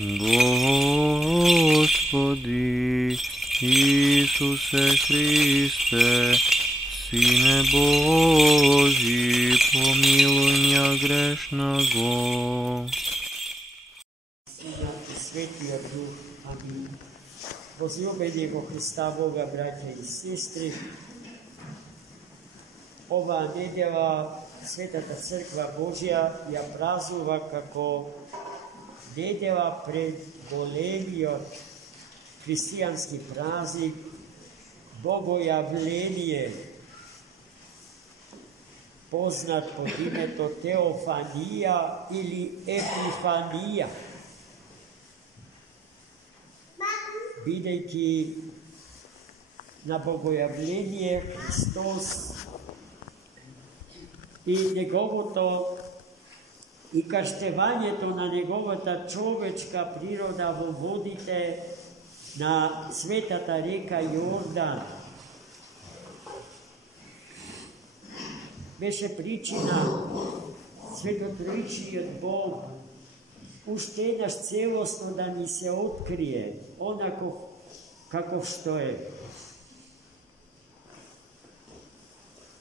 Господи Исусе Христе, Сине Божий, помилуй меня грешного. Svetija Duh. Amin. Возлюбленого Христа Бога, братья и сестры, ova nedela Svetата Crkva Božja je praznува како nedela pred големиот християнски празник Богојавление, познат под името Теофанија или Епифанија. Бидејќи на Богојавление Христос и неговото и крштевањето на неговата човечка природа во водите на светата река Јордан беше причина Светотроичниот Бог уште еднаш целосно да ни се открие онако каков што е.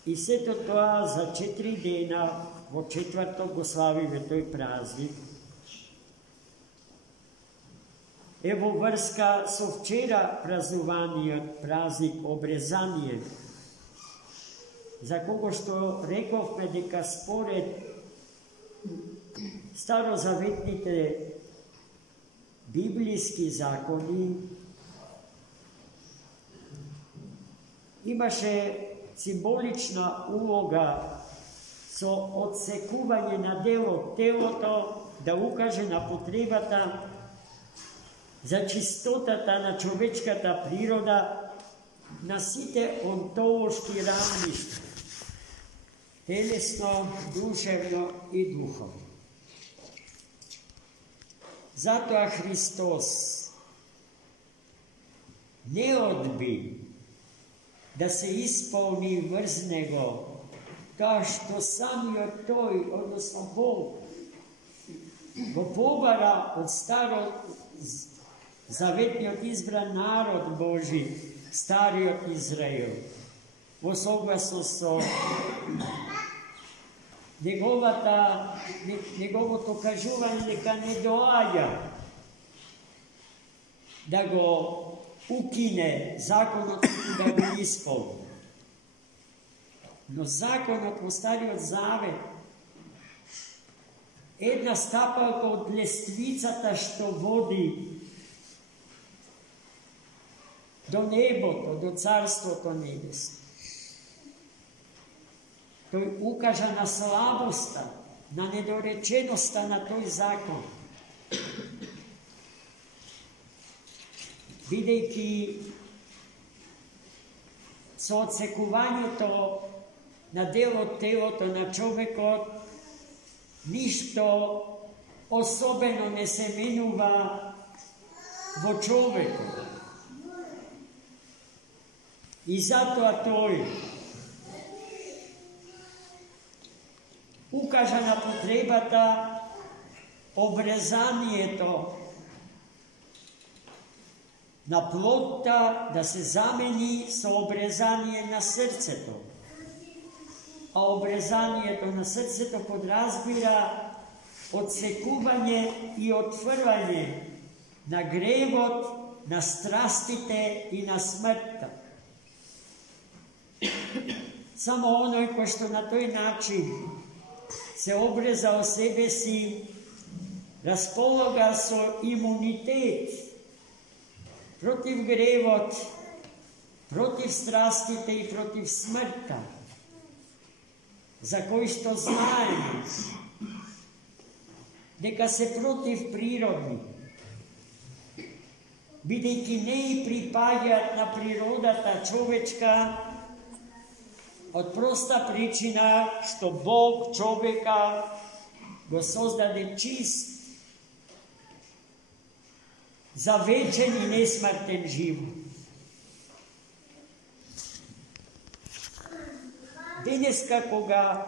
И сето тоа за 4 дена, во четврток го славиме тој празник. Е во врска со вчера празнуваниот празник Обрезание, за кого што рековме дека според старозаветните библиски закони имаше символична улога со отсекување на дел од телото да укаже на потребата за чистотата на човечката природа на сите онтолошки рамништа, телесно, душевно и духовно. Затоа Христос не одби да се исполни врз него тоа што самиот тој, односно Бог, го побара од заветниот избран народ Божи, стариот Израел, во согласност со неговото кажување дека не доаѓа да го укине законот и да го исполни. Но законот во Стариот Завет една стапалка од лествицата што води до небото, до Царството небесно. Тој укажа на слабоста, на недореченоста на тој закон. Бидејќи со отсекувањето на дел од телото на човекот ништо особено не се менува во човекот. И затоа тој укажа на потребата обрезанието на плотта да се замени со обрезание на срцето. А обрезанието на срцето подразбира отсекување и отфрвање на гревот, на страстите и на смртта. Само оној кој што на тој начин се обреза о себе си, располага со имунитет против гревот, против страстите и против смртта, за кои што знаеме дека се против природни, бидејќи не и припаѓаат на природата човечка, од проста причина што Бог човека го создаде чист, за вечен и несмртен живот. Денеска кога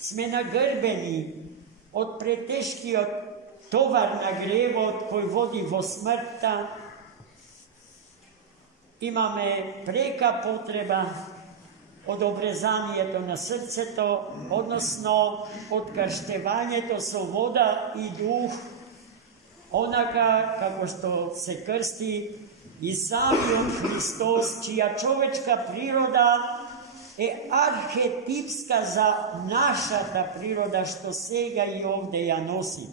сме нагрбени од претешкиот товар на гревот кој води во смртта, имаме прека потреба од обрезанието на срцето, односно од крштевањето со вода и дух, онака како што се крсти и самиот Христос, чија човечка природа е архетипска за нашата природа, што сега и овде ја носи.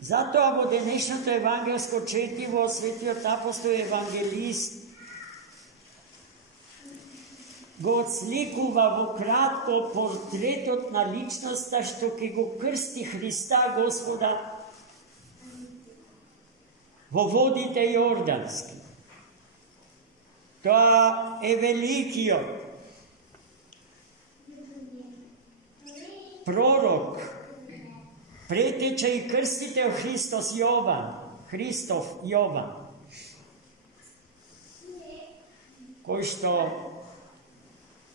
Затоа во денешното евангелско четиво светиот апостол евангелист го отсликува во кратко портретот на личноста што ќе го крсти Христа Господа во водите јордански. Тоа е великиот пророк, претеча и крстител Христос Јован, Христов Јован, кој што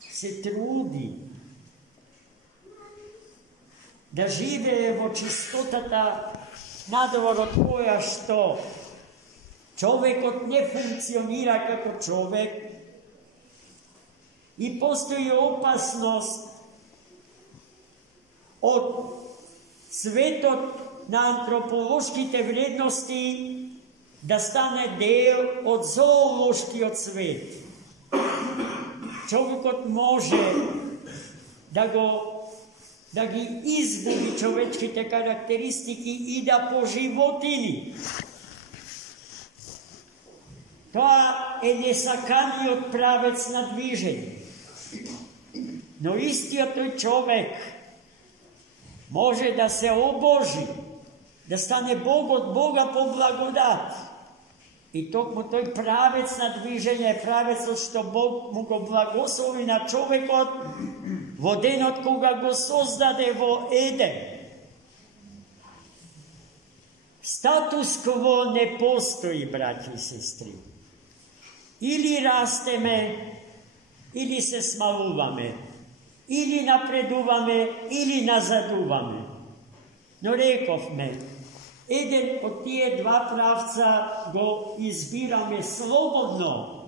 се труди да живее во чистотата надвор од која што човекот не функционира како човек и постои опасност од светот на антрополошките вредности да стане дел од зоолошкиот свет. Човекот може да ги изгуби човечките карактеристики и да поживотини. Тоа е несаканиот правец на движење. Но истиот тој човек може да се обожи, да стане Бог од Бога по благодат. И токму тој правец на движење е правецот што Бог му го благослови на човекот во денот кога го создаде во Еден. Статус кво не постои, браќи и сестри. Или растеме, или се смалуваме, или напредуваме, или назадуваме. Но рековме, еден од тие два правца го избираме слободно.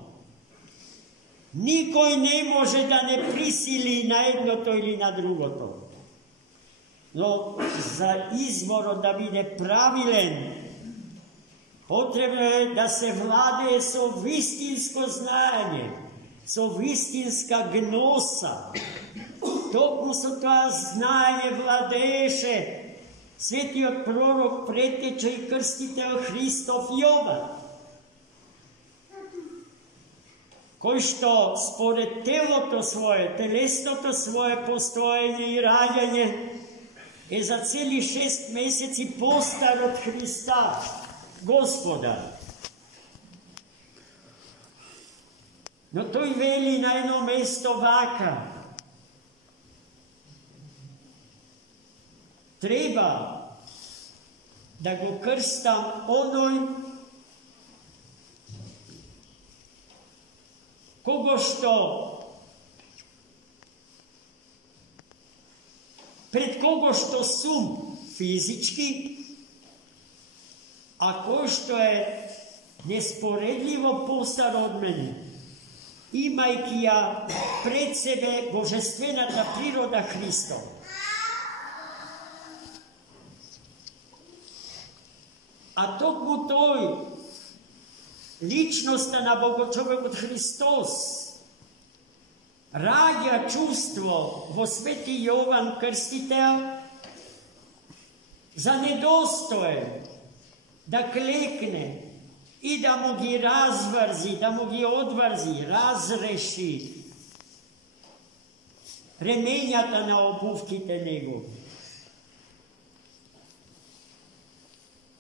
Никој не може да не присили на едното или на другото. Но за изборот да биде правилен, потребно е да се владее со вистинско знаење, со вистинска гноса. Токму со тоа знаење владееше светиот пророк, претеча и крстител Христов Јован, кој што според телото свое, телесното свое постоење и раѓање е за цели 6 месеци постар од Христа, Господа. Но тој вели на едно место вака: треба да го крстам оној кого што пред кого што сум физички, а кој што е неспоредливо постар од мене, имајќи ја пред себе божествената природа Христова. А токму тој, личноста на Богочовекот Христос, раѓа чувство во свети Јован Крстител за недостоен да клекне и да му ги разврзи, да му ги одврзи, разреши ремењата на обувките негови.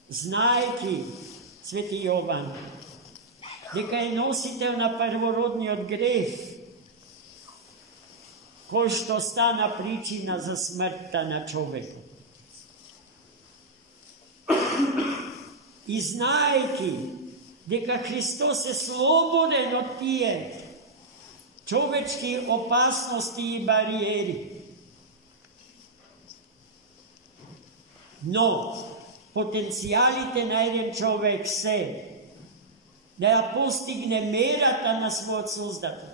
Знаеки, свети Јован, дека е носител на првородниот грев, кој што стана причина за смртта на човекот. И знаеки дека Христос е слободен од тие човечки опасности и бариери, Но потенциалите на еден човек се да ја постигне мерата на својот Создател,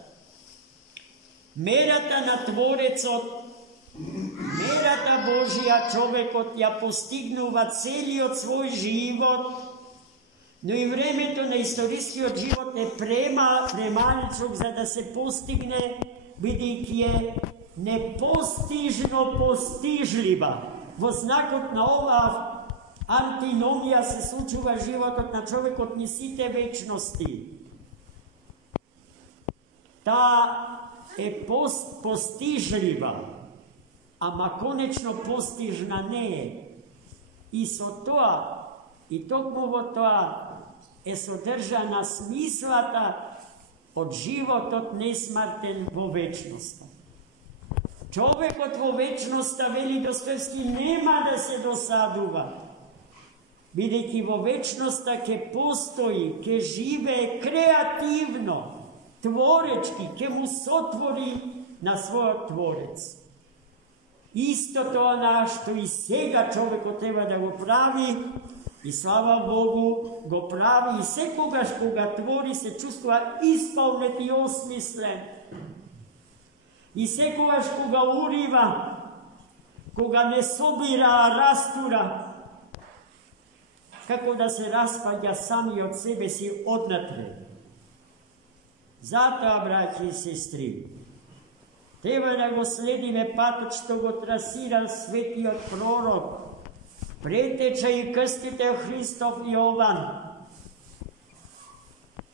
мерата на Творецот, мерата Божија човекот ја постигнува целиот свој живот, но и времето на историскиот живот е премаличок за да се постигне, бидејќи е непостижно постижлива. Во знакот на оваа антиномија се случува животот на човекот низ сите вечности. Таа е постижлива, ама конечно постижна не е. И со тоа, и токму во тоа, е содржана смислата од животот несмртен во вечноста. Човекот во вечноста, вели Достоевски, нема да се досадува, бидејќи во вечноста ќе постои, ќе живее креативно, творечки, ќе му сотвори на својот Творец. Исто тоа на што и сега човекот треба да го прави, и слава Богу го прави, и секогаш кога твори се чувствува исполнет и осмислен. И секогаш кога урива, кога не собира, а растура, како да се распаѓа сами од себе си однатре. Затоа, браќи и сестри, треба да го следиме патот што го трасира светиот пророк, претеча и крстител Христов Јован.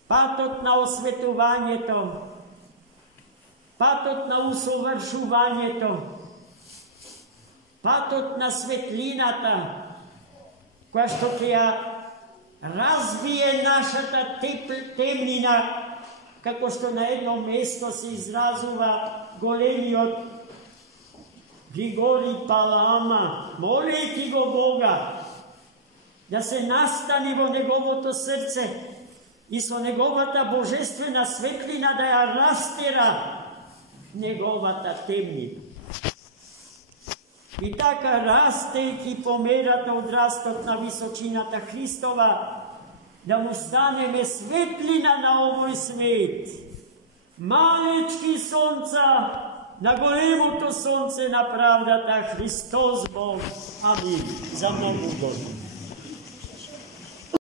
Патот на осветувањето, патот на усовршувањето, патот на светлината, која што ќе ја разбие нашата темнина, како што на едно место се изразува големиот Григорий Палама, молејќи го Бога да се настани во неговото срце и со неговата божествена светлина да ја растера неговата темнина. И така, растејќи по мерата од растот на височината Христова, да му станеме светлина на овој свет, малечки сонца на големото сонце на правдата, Христос Бог. Амин. За многу години.